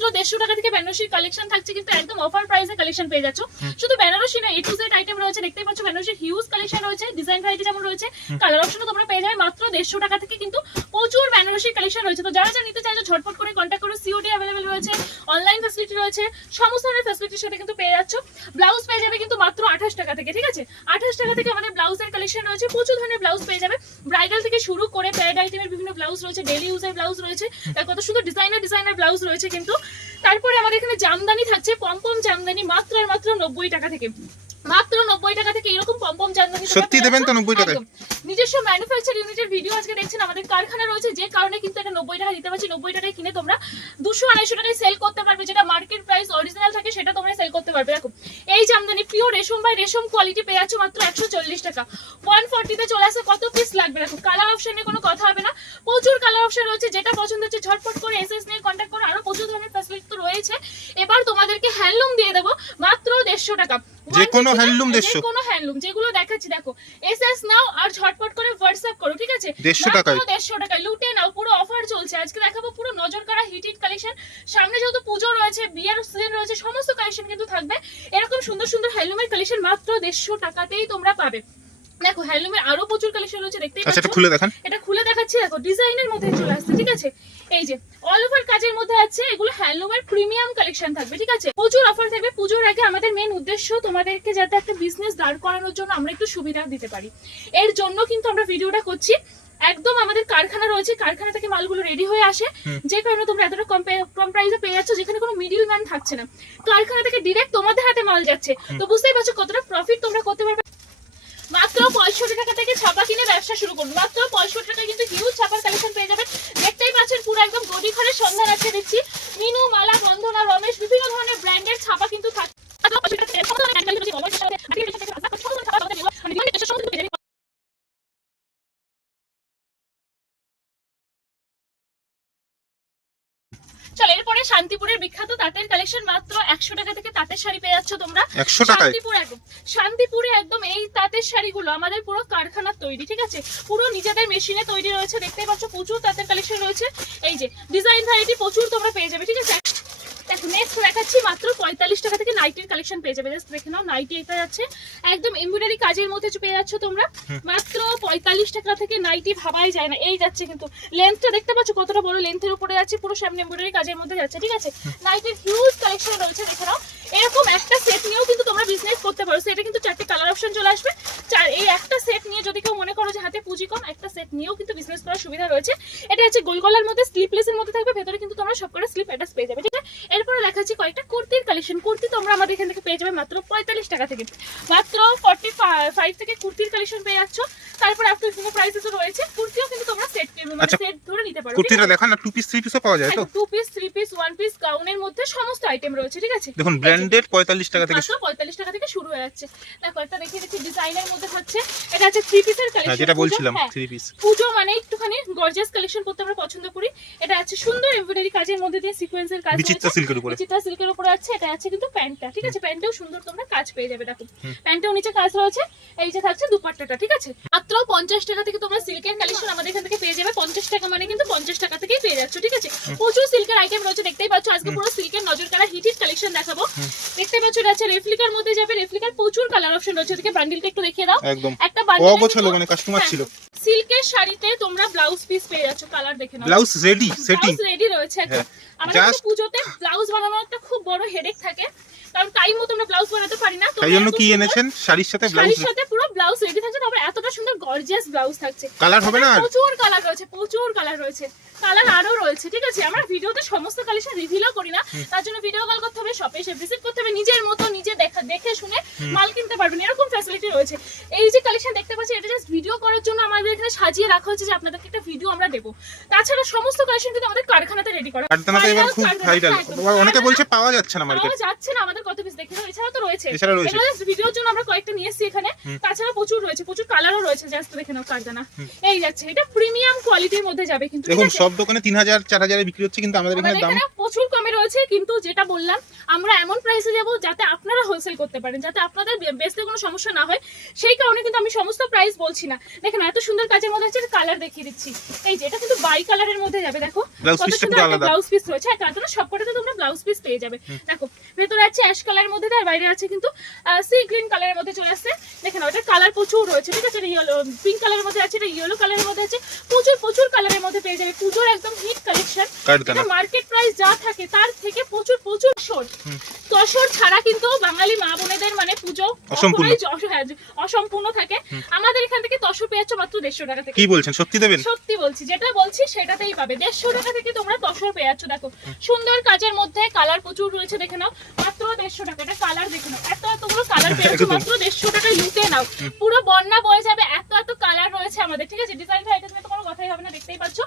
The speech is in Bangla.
মাত্র 150 টাকা থেকে বেনারসির কালেকশন থাকছে, কিন্তু একদম অফার প্রাইসে কালেকশন পেয়ে যাচ্ছ। শুধু বেনারসি না, A to Z আইটেম রয়েছে, দেখতেই পাচ্ছ বেনারসির হিউজ কালেকশন রয়েছে, ডিজাইন ভ্যারাইটি যেমন রয়েছে, কালার অপশনও তোমরা পেয়ে যাবে মাত্র 150 টাকা থেকে। কিন্তু প্রচুর বেনারসির কালেকশন রয়েছে, তো যারা নিতে চাইছো ঝটপট করে কন্ট্যাক্ট করো। সিওডি अवेलेबल রয়েছে, অনলাইন ফ্যাসিলিটি রয়েছে, সমস্ত ধরনের ফ্যাসিলিটির সাথে কিন্তু পেয়ে যাচ্ছ। ব্লাউজ পেয়ে যাবে কিন্তু মাত্র 28 টাকা থেকে, ঠিক আছে? 28 টাকা থেকে আমাদের ব্লাউজের কালেকশন রয়েছে, প্রচুর ধরনের ব্লাউজ পেয়ে যাবে। ব্রাইডাল থেকে শুরু করে প্যাড আইটেমের বিভিন্ন ব্লাউজ রয়েছে, ডেইলি ইউজের ব্লাউজ রয়েছে, কত সুন্দর ডিজাইনার ব্লাউজ রয়েছে কিন্তু। তারপরে আমাদের এখানে জামদানি থাকছে, পমপম জামদানি মাত্র আর মাত্র 90 টাকা থেকে, মাত্র 90 টাকা থেকে এরকম পমপম জামদানি সত্যি দেবেন তো 90 টাকায়? নিজস্ব ম্যানুফ্যাকচার ইউনিটের ভিডিও আজকে দেখছেন, আমাদের কারখানা রয়েছে, যে কারণে কিন্তু এটা 90 টাকা দিতে পারছি। 90 টাকায় কিনে তোমরা 200-250 টাকায় সেল করতে পারবে, যেটা মার্কেট প্রাইস অরিজিনাল থাকে সেটা তোমরা সেল করতে পারবে। দেখো এই জামদানি পিওর রেশম বাই রেশম কোয়ালিটি পেয়ে যাচ্ছ মাত্র 140 টাকা। 140 তে চলে আসে, কত পিস লাগবে দেখো। কালার অপশনে কোনো কথা হবে না, প্রচুর কালার অপশন রয়েছে, যেটা পছন্দ হচ্ছে ঝটপট করে এসএস নিয়ে কন্টাক্ট করো। আরো প্রচুর ধরনের ফ্যাসিলিটি তো রয়েছে। এবার তোমাদেরকে হ্যান্ডলুম দিয়ে দেবো মাত্র 150 টাকা। যে কোনো হ্যান্ডলুম 150, যে কোনো হ্যান্ডলুম যেগুলো দেখাচ্ছি দেখো, এসএস নাও আর ঝটপট করে হোয়াটসঅ্যাপ করো, ঠিক আছে? 150 টাকায়, 150 টাকায় লুটে নাও, পুরো অফার চলছে। আজকে দেখাবো পুরো নজর কাড়া হিট কালেকশন। সামনে যেহেতু পুজো রয়েছে, বিয়ের সিজন রয়েছে, সমস্ত কালেকশন কিন্তু থাকবে। এরকম সুন্দর সুন্দর হ্যান্ডলুমের কালেকশন মাত্র 150 টাকাতেই তোমরা পাবে। দেখো হ্যান্ডলুমের আরো প্রচুর কালেকশন রয়েছে, দেখতেই পাচ্ছ। এটা খুলে দেখান। এটা খুলে দেখাচ্ছি, দেখো ডিজাইনের মধ্যে চলে আসছে, ঠিক আছে? এই যে অল ওভার কাজের মধ্যে আছে, এগুলো হ্যান্ডলুমের প্রিমিয়াম কালেকশন থাকবে, ঠিক আছে? প্রচুর অফার থাকবে। পুজোর আগে আমাদের মেন উদ্দেশ্য তোমাদেরকে যাতে একটা বিজনেস দাঁড় করানোর জন্য আমরা একটু সুবিধা দিতে পারি, এর জন্য কিন্তু আমরা ভিডিওটা করছি। একদম আমাদের কারখানা রয়েছে, কারখানা থেকে মালগুলো রেডি হয়ে আসে, যে কারণে তোমরা এতটা কম প্রাইসে পেয়ে যাচ্ছ, যেখানে কোনো মিডল ম্যান থাকছে না। কারখানা থেকে ডিরেক্ট তোমাদের হাতে মাল যাচ্ছে, তো বুঝতেই পারছো কতটা প্রফিট তোমরা করতে পারবে। মাত্র 65 টাকা থেকে ছাপা কিনে ব্যবসা শুরু করুন। মাত্র 65 টাকায় কিন্তু হিউজ ছাপার কালেকশন পেয়ে যাবেন। দেখতেই পাচ্ছেন পুরো একদম গদি ঘরের সন্ধান আছে, দেখছি মিনু, মালা, বন্ধনা, রমেশ, বিভিন্ন ধরনের ব্র্যান্ডের ছাপা কিন্তু থাকে। চলো এরপরে শান্তিপুরের বিখ্যাত তাঁতের কালেকশন, মাত্র 100 টাকা থেকে তাঁতের শাড়ি পেয়ে যাচ্ছ তোমরা 100 টাকায়। শান্তিপুর একদম, শান্তিপুরে একদম এই তাঁতের শাড়িগুলো আমাদের পুরো কারখানার তৈরি, ঠিক আছে? পুরো নিজেদের মেশিনে তৈরি রয়েছে, দেখতেই পাচ্ছ প্রচুর তাঁতের কালেকশন রয়েছে। এই যে ডিজাইন ভ্যারাইটি প্রচুর তোমরা পেয়ে যাবে, ঠিক আছে? দেখো নেক্সট দেখাচ্ছি, মাত্র 45 টাকা থেকে নাইটির কালেকশন পেয়ে যাবে। জাস্ট দেখে নাও, নাইটি এটা যাচ্ছে একদম এমব্রয়ডারি কাজের মধ্যে পেয়ে যাচ্ছ তোমরা মাত্র 45 টাকা থেকে। নাইটি ভাবাই যায় না, এই যাচ্ছে কিন্তু লেন্থটা দেখতে পাচ্ছ কতটা বড় লেন্থের উপরে যাচ্ছে, পুরো সামনে এমব্রয়ডারি কাজের মধ্যে যাচ্ছে, ঠিক আছে? নাইটির হিউজ কালেকশন রয়েছে, দেখে নাও। এরকম একটা সেট নিয়েও কিন্তু তোমরা বিজনেস করতে পারো। সেটা কিন্তু 4টে কালার অপশন চলে আসবে। এই একটা সেট নিয়ে যদি কেউ মনে করো যে হাতে পুঁজি কম, একটা সেট নিয়েও কিন্তু বিজনেস করার সুবিধা রয়েছে। এটা হচ্ছে গোল গলার মধ্যে স্লিপলেসের মধ্যে থাকবে, ভেতরে কিন্তু তোমরা সব করে স্লিপ অ্যাটাচ পেয়ে যাবে, ঠিক আছে? এরপরে দেখাচ্ছি কয়েকটা কুর্তির কালেকশন। কুর্তি তোমরা আমাদের এখান থেকে পেয়ে যাবে মাত্র 45 টাকা থেকে, মাত্র 45 থেকে কুর্তির কালেকশন পেয়ে যাচ্ছ। তারপরে আপ টু ফিনো প্রাইসে তো রয়েছে, কুর্তিও কিন্তু তোমরা সেট সেট ধরে নিতে পারো। কুর্তিটা দেখান না, 2 পিস 3 পিসও পাওয়া যায় তো? 2 পিস 3 পিস 1 পিস গাউনের মধ্যে সমস্ত আইটেম রয়েছে, ঠিক আছে? দেখুন ব্র্যান্ডেড 45 টাকা থেকে, 45 টাকা থেকে শুরু হয়ে যাচ্ছে। দেখো একটা দেখিয়ে দিচ্ছি ডিজাইনের মধ্যে হচ্ছে, এটা হচ্ছে 3 পিসের কালেকশন, যেটা বলছিলাম 3 পিস। পুজো মানে একটুখানি গর্জিয়াস কালেকশন করতে আমরা পছন্দ করি। এটা আছে সুন্দর এমব্রয়ডারি কাজের মধ্যে দিয়ে সিকোয়েন্সের কাজ, বিচিত্রা সিল্কের উপরে, বিচিত্রা সিল্কের উপরে আছে। এটা আছে কিন্তু প্যান্টটা, ঠিক আছে? প্যান্টেও সুন্দর তোমরা কাজ পেয়ে যাবে। দেখো প্যান্টেও নিচে কাজ রয়েছে। এই যে থাকছে দুপাট্টাটা, ঠিক আছে? মাত্র 50 টাকা থেকে তোমরা সিল্কের কালেকশন আমাদের এখান থেকে পেয়ে যাবে। 50 টাকা মানে কিন্তু 50 টাকা থেকেই পেয়ে যাচ্ছ, ঠিক আছে? প্রচুর সিল্কের আইটেম রয়েছে, দেখতেই পাচ্ছ। আজকে পুরো সিল্কের নজর কাড়া হিট কালেকশন দেখাবো। দেখতেই পাচ্ছ এটা আছে রেপ্লিকার মধ্যে যাবে, রেপ্লিকার প্রচুর কালার অপশন রয়েছে। ওদিকে বান্ডিলটা একটু দেখিয়ে দাও। একদম একটা বান্ডিল অগোছালো, মানে কাস্টমার ছিল। সিল্কের শাড়িতে তোমরা ব্লাউজ পিস পেয়ে যাচ্ছ, কালার দেখে নাও। ব্লাউজ রেডি, সেটিং রেডি রয়েছে একদম। আমাদের পুজোতে ব্লাউজ বানানো একটা খুব বড় হেডেক থাকে, কারণ টাইম মতো আমরা ব্লাউজ বানাতে পারি না। তাই জন্য কি এনেছেন, শাড়ির সাথে ব্লাউজ, শাড়ির সাথে পুরো ব্লাউজ রেডি থাকছে। তারপর এতটা সুন্দর গর্জিয়াস ব্লাউজ থাকছে। কালার হবে না? প্রচুর কালার রয়েছে, প্রচুর কালার রয়েছে, কালার আরো রয়েছে, ঠিক আছে? আমরা ভিডিওতে সমস্ত কালেকশন রিভিলও করি না, তার জন্য ভিডিও কল করতে হবে, শপে এসে ভিজিট করতে হবে, নিজের মতো নিজে দেখে শুনে মাল কিনতে পারবেন, এরকম ফ্যাসিলিটি রয়েছে। এই যে কালেকশন দেখতে পাচ্ছি, এটা জাস্ট ভিডিও করার জন্য আমাদের এখানে সাজিয়ে রাখা হচ্ছে, যে আপনাদেরকে একটা ভিডিও আমরা দেবো। তাছাড়া সমস্ত কালেকশন কিন্তু আমাদের কারখানাতে রেডি করা। কারখানাতে এবার খুব ভাইরাল, অনেকে বলছে পাওয়া যাচ্ছে না মার্কেটে, পাওয়া যাচ্ছে না। আমাদের তোমাদের কত পিস দেখে নাও, এছাড়া তো রয়েছে, এছাড়া রয়েছে। এগুলো just ভিডিওর জন্য আমরা কয়েকটা নিয়ে এসেছি এখানে, তাছাড়া প্রচুর রয়েছে, প্রচুর কালারও রয়েছে, জাস্ট দেখে নাও কারদানা এই যাচ্ছে, এটা প্রিমিয়াম কোয়ালিটির মধ্যে যাবে কিন্তু, ঠিক দেখুন আছে? সব দোকানে 3000 4000 বিক্রি হচ্ছে, কিন্তু আমাদের এখানে আমাদের দাম এখানে প্রচুর কমে রয়েছে, কিন্তু যেটা বললাম আমরা এমন প্রাইসে যাব যাতে আপনারা হোলসেল করতে পারেন, যাতে আপনাদের বেচতে কোনো সমস্যা না হয়, সেই কারণে কিন্তু আমি সমস্ত প্রাইস বলছি না। দেখেন এত সুন্দর কাজের মধ্যে আছে, কালার দেখিয়ে দিচ্ছি, এই যে এটা কিন্তু বাই কালারের মধ্যে যাবে, দেখো ব্লাউজ কত পিসটা সুন্দর পুরো একটা আলাদা। ব্লাউজ পিস রয়েছে, আর কার্টুনে সবকটাতে তোমরা ব্লাউজ পিস পেয়ে যাবে। দেখো ভেতরে আছে অ্যাশ কালারের মধ্যে, আর বাইরে আছে কিন্তু সি গ্রিন কালারের মধ্যে চলে আসছে। দেখেন ওটা কালার প্রচুর রয়েছে, ঠিক আছে? এটা ইয়েলো পিঙ্ক কালারের মধ্যে আছে, এটা ইয়েলো কালারের মধ্যে আছে, প্রচুর প্রচুর কালারের মধ্যে পেয়ে যাবে। পুজোর একদম হিট কালেকশন, কারদানা। মার্কেট প্রাইস যা থাকে তার থেকে প্রচুর প্রচুর তসর ছাড়া কিন্তু বাঙালি মা বোনেদের মানে পুজো অসম্পূর্ণ। কখনোই অসম্পূর্ণ থাকে। আমাদের এখান থেকে তসর পেয়ে যাচ্ছ মাত্র 150 টাকা থেকে। কি বলছেন, সত্যি দেবেন? সত্যি বলছি, যেটা বলছি সেটাতেই পাবে। 150 টাকা থেকে তোমরা তসর পেয়ে যাচ্ছ। দেখো সুন্দর কাজের মধ্যে কালার প্রচুর রয়েছে, দেখে নাও মাত্র 150 টাকা। এটা কালার দেখে নাও, এত এতগুলো কালার পেয়ে যাচ্ছ একদম। মাত্র 150 টাকায়, লুটে নাও, পুরো বন্যা বয়ে যাবে, এত এত কালার রয়েছে আমাদের, ঠিক আছে? ডিজাইন ভ্যারাইটিস নিয়ে তো কোনো কথাই হবে না, দেখতেই পাচ্ছ।